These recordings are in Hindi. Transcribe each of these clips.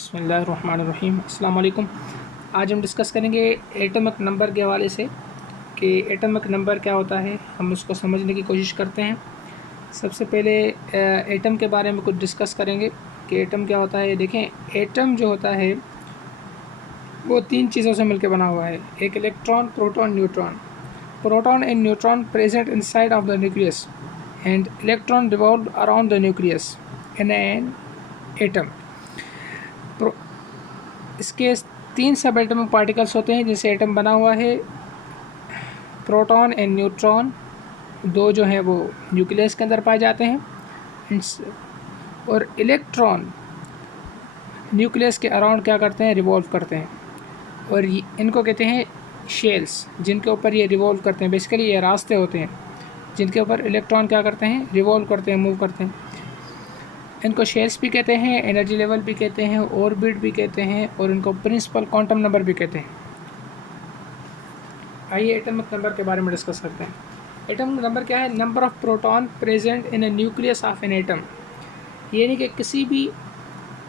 बिस्मिल्लाहिर्रहमानिर्रहीम। अस्सलाम वालेकुम। आज हम डिस्कस करेंगे एटॉमिक नंबर के हवाले से कि एटॉमिक नंबर क्या होता है, हम उसको समझने की कोशिश करते हैं। सबसे पहले एटम के बारे में कुछ डिस्कस करेंगे कि एटम क्या होता है। देखें, एटम जो होता है वो तीन चीज़ों से मिलकर बना हुआ है। एक electron, proton, neutron. Proton and neutron present inside of the nucleus and electron revolve around the nucleus in an atom. इसके तीन सब एटॉमिक पार्टिकल्स होते हैं जिनसे एटम बना हुआ है। प्रोटॉन एंड न्यूट्रॉन दो जो हैं वो न्यूक्लियस के अंदर पाए जाते हैं, और इलेक्ट्रॉन न्यूक्लियस के अराउंड क्या करते हैं, रिवॉल्व करते हैं। और इनको कहते हैं शेल्स, जिनके ऊपर ये रिवॉल्व करते हैं। बेसिकली ये रास्ते होते हैं जिनके ऊपर इलेक्ट्रॉन क्या करते हैं, रिवॉल्व करते हैं, मूव करते हैं। इनको शेल्स भी कहते हैं, एनर्जी लेवल भी कहते हैं, ऑर्बिट भी कहते हैं, और इनको प्रिंसिपल क्वांटम नंबर भी कहते हैं। आइए एटॉमिक नंबर के बारे में डिस्कस करते हैं। एटॉमिक नंबर क्या है? Number of proton present in A nucleus of an atom. यानी कि किसी भी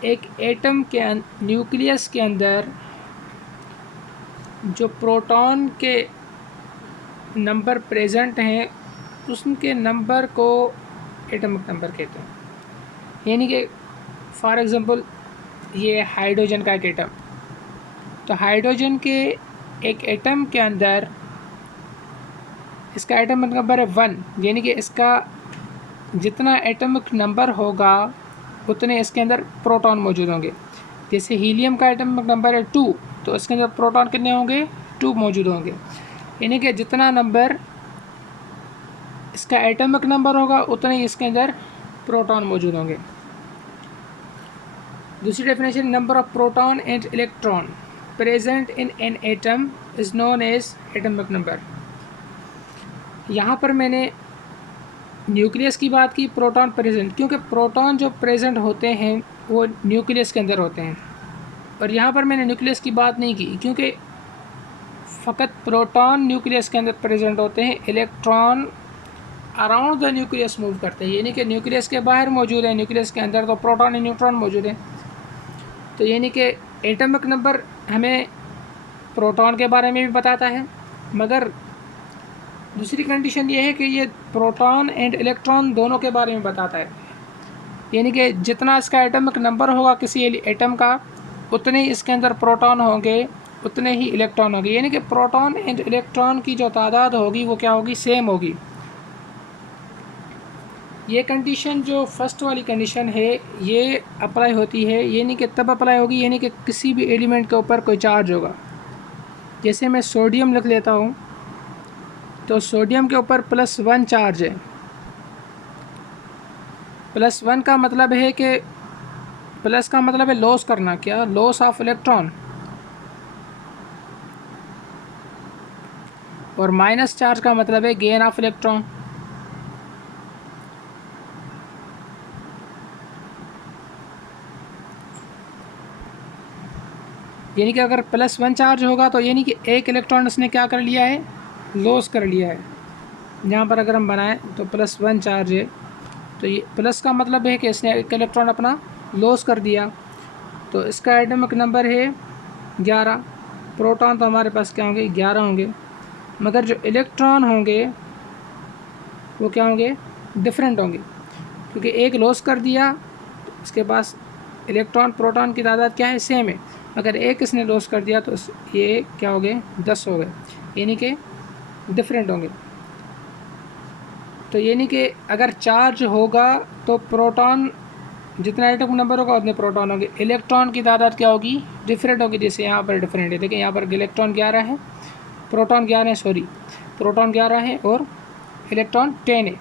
एक एटम के न्यूक्लियस के अंदर जो प्रोटॉन के नंबर प्रेजेंट हैं उसके नंबर को एटॉमिक नंबर कहते हैं। यानी कि फॉर एग्ज़ाम्पल ये हाइड्रोजन का एक एटम, तो हाइड्रोजन के एक एटम के अंदर इसका एटॉमिक नंबर है 1। यानी कि इसका जितना एटॉमिक नंबर होगा उतने इसके अंदर प्रोटॉन मौजूद होंगे। जैसे हीलियम का एटॉमिक नंबर है 2, तो इसके अंदर प्रोटॉन कितने होंगे? 2 मौजूद होंगे। यानी कि जितना नंबर इसका एटॉमिक नंबर होगा उतने ही इसके अंदर प्रोटॉन मौजूद होंगे। दूसरी definition, number of proton and electron present in an atom is known as atomic number. यहाँ पर मैंने न्यूक्लियस की बात की, प्रोटॉन प्रेजेंट, क्योंकि प्रोटॉन जो प्रेजेंट होते हैं वो न्यूक्लियस के अंदर होते हैं। और यहाँ पर मैंने न्यूक्लियस की बात नहीं की क्योंकि फ़कत प्रोटॉन न्यूक्लियस के अंदर प्रेजेंट होते हैं, electron around the nucleus move करते हैं। यानी कि न्यूक्लियस के बाहर मौजूद है, न्यूक्लियस के अंदर तो प्रोटॉन एंड न्यूट्रॉन मौजूद है। तो यानी कि एटॉमिक नंबर हमें प्रोटॉन के बारे में भी बताता है, मगर दूसरी कंडीशन ये है कि ये प्रोटॉन एंड इलेक्ट्रॉन दोनों के बारे में बताता है। यानी कि जितना इसका एटॉमिक नंबर होगा किसी एटम का, उतने ही इसके अंदर प्रोटॉन होंगे, उतने ही इलेक्ट्रॉन होंगे। यानी कि प्रोटॉन एंड इलेक्ट्रॉन की जो तादाद होगी वो क्या होगी? सेम होगी। ये कंडीशन जो फर्स्ट वाली कंडीशन है ये अप्लाई होती है, यानी कि तब अप्लाई होगी यानी कि किसी भी एलिमेंट के ऊपर कोई चार्ज होगा। जैसे मैं सोडियम लिख लेता हूँ, तो सोडियम के ऊपर +1 चार्ज है। +1 का मतलब है कि प्लस का मतलब है लॉस करना, क्या? Loss of electron. और माइनस चार्ज का मतलब है गेन ऑफ इलेक्ट्रॉन। यानी कि अगर +1 चार्ज होगा तो यानी कि एक इलेक्ट्रॉन इसने क्या कर लिया है? लॉस कर लिया है। यहाँ पर अगर हम बनाएं तो +1 चार्ज है, तो ये प्लस का मतलब है कि इसने एक इलेक्ट्रॉन अपना लॉस कर दिया। तो इसका एटॉमिक नंबर है 11। प्रोटॉन तो हमारे पास क्या होंगे? 11 होंगे, मगर जो इलेक्ट्रॉन होंगे वो क्या होंगे? डिफरेंट होंगे, क्योंकि एक लॉस कर दिया तो इसके पास इलेक्ट्रॉन प्रोटॉन की तादाद क्या है? सेम है। अगर एक इसने लॉस कर दिया तो ये क्या हो गए? 10 हो गए, यानी कि डिफरेंट होंगे। तो यानी कि अगर चार्ज होगा तो प्रोटॉन जितना एटॉमिक नंबर होगा उतने प्रोटॉन होंगे। इलेक्ट्रॉन की तादाद क्या होगी? डिफरेंट होगी। जैसे यहाँ पर डिफरेंट है, देखिए यहाँ पर इलेक्ट्रॉन 11 है, प्रोटॉन 11 है, सॉरी प्रोटॉन 11 है और इलेक्ट्रॉन 10 है।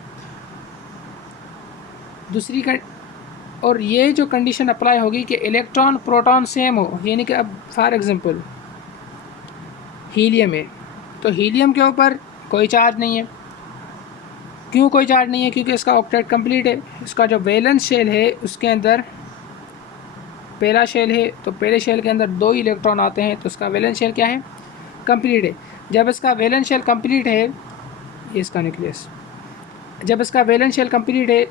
दूसरी और ये जो कंडीशन अप्लाई होगी कि इलेक्ट्रॉन प्रोटॉन सेम हो। यानी कि अब फॉर एग्जांपल हीलियम है, तो हीलियम के ऊपर कोई चार्ज नहीं है। क्यों कोई चार्ज नहीं है? क्योंकि इसका ऑक्टेट कंप्लीट है। इसका जो वैलेंस शेल है उसके अंदर पहला शेल है, तो पहले शेल के अंदर 2 इलेक्ट्रॉन आते हैं, तो इसका वैलेंस शेल क्या है? कंप्लीट है। जब इसका वैलेंस शेल कंप्लीट है, ये इसका न्यूक्लियस, जब इसका वैलेंस शेल कंप्लीट है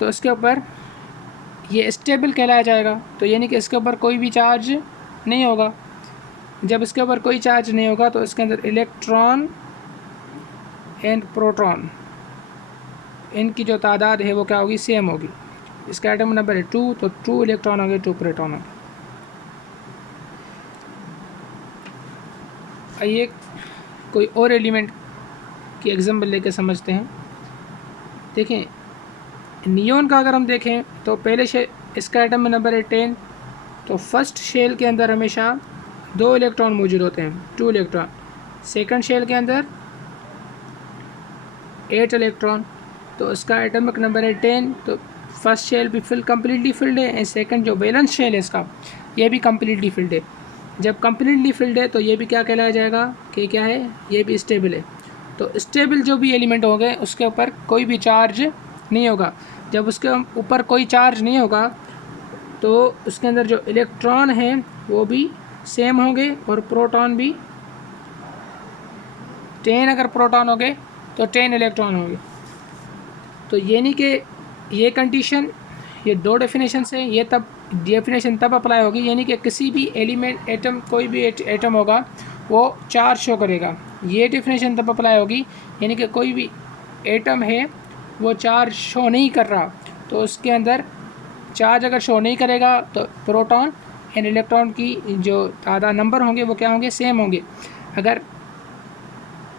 तो इसके ऊपर ये स्टेबल कहलाया जाएगा। तो यानी कि इसके ऊपर कोई भी चार्ज नहीं होगा। जब इसके ऊपर कोई चार्ज नहीं होगा तो इसके अंदर इलेक्ट्रॉन एंड प्रोटॉन, इनकी जो तादाद है वो क्या होगी, सेम होगी। इसका एटम नंबर है 2, तो 2 इलेक्ट्रॉन होंगे, 2 प्रोटॉन होंगे। आइए कोई और एलिमेंट की एग्जाम्पल लेके समझते हैं। देखें नियोन का अगर हम देखें तो पहले इसका एटम नंबर है 10, तो फर्स्ट शेल के अंदर हमेशा 2 इलेक्ट्रॉन मौजूद होते हैं, 2 इलेक्ट्रॉन। सेकंड शेल के अंदर 8 इलेक्ट्रॉन, तो इसका एटमिक नंबर है 10। तो फर्स्ट शेल भी कम्प्लीटली फिल्ड है, एंड सेकंड जो बैलेंस शेल है इसका, ये भी कम्प्लीटली फिल्ड है। जब कम्प्लीटली फिल्ड है तो ये भी क्या कहलाया जाएगा कि क्या है, ये भी स्टेबल है। तो स्टेबल जो भी एलिमेंट होंगे उसके ऊपर कोई भी चार्ज नहीं होगा। जब उसके ऊपर कोई चार्ज नहीं होगा तो उसके अंदर जो इलेक्ट्रॉन हैं वो भी सेम होंगे और प्रोटॉन भी 10 अगर प्रोटॉन हो गए तो 10 इलेक्ट्रॉन होंगे। तो यानी कि ये कंडीशन, ये 2 डेफिनेशन से ये तब डेफिनेशन तब अप्लाई होगी, यानी कि किसी भी एलिमेंट एटम, कोई भी एटम होगा वो चार्ज शो करेगा। ये डेफिनेशन तब अप्लाई होगी यानी कि कोई भी एटम है वो चार्ज शो नहीं कर रहा, तो उसके अंदर चार्ज अगर शो नहीं करेगा तो प्रोटॉन एंड इलेक्ट्रॉन की जो तादाद नंबर होंगे वो क्या होंगे, सेम होंगे। अगर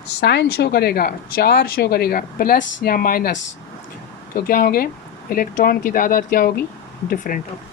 साइन शो करेगा, चार्ज शो करेगा प्लस या माइनस, तो क्या होंगे, इलेक्ट्रॉन की तादाद क्या होगी, डिफरेंट होगी।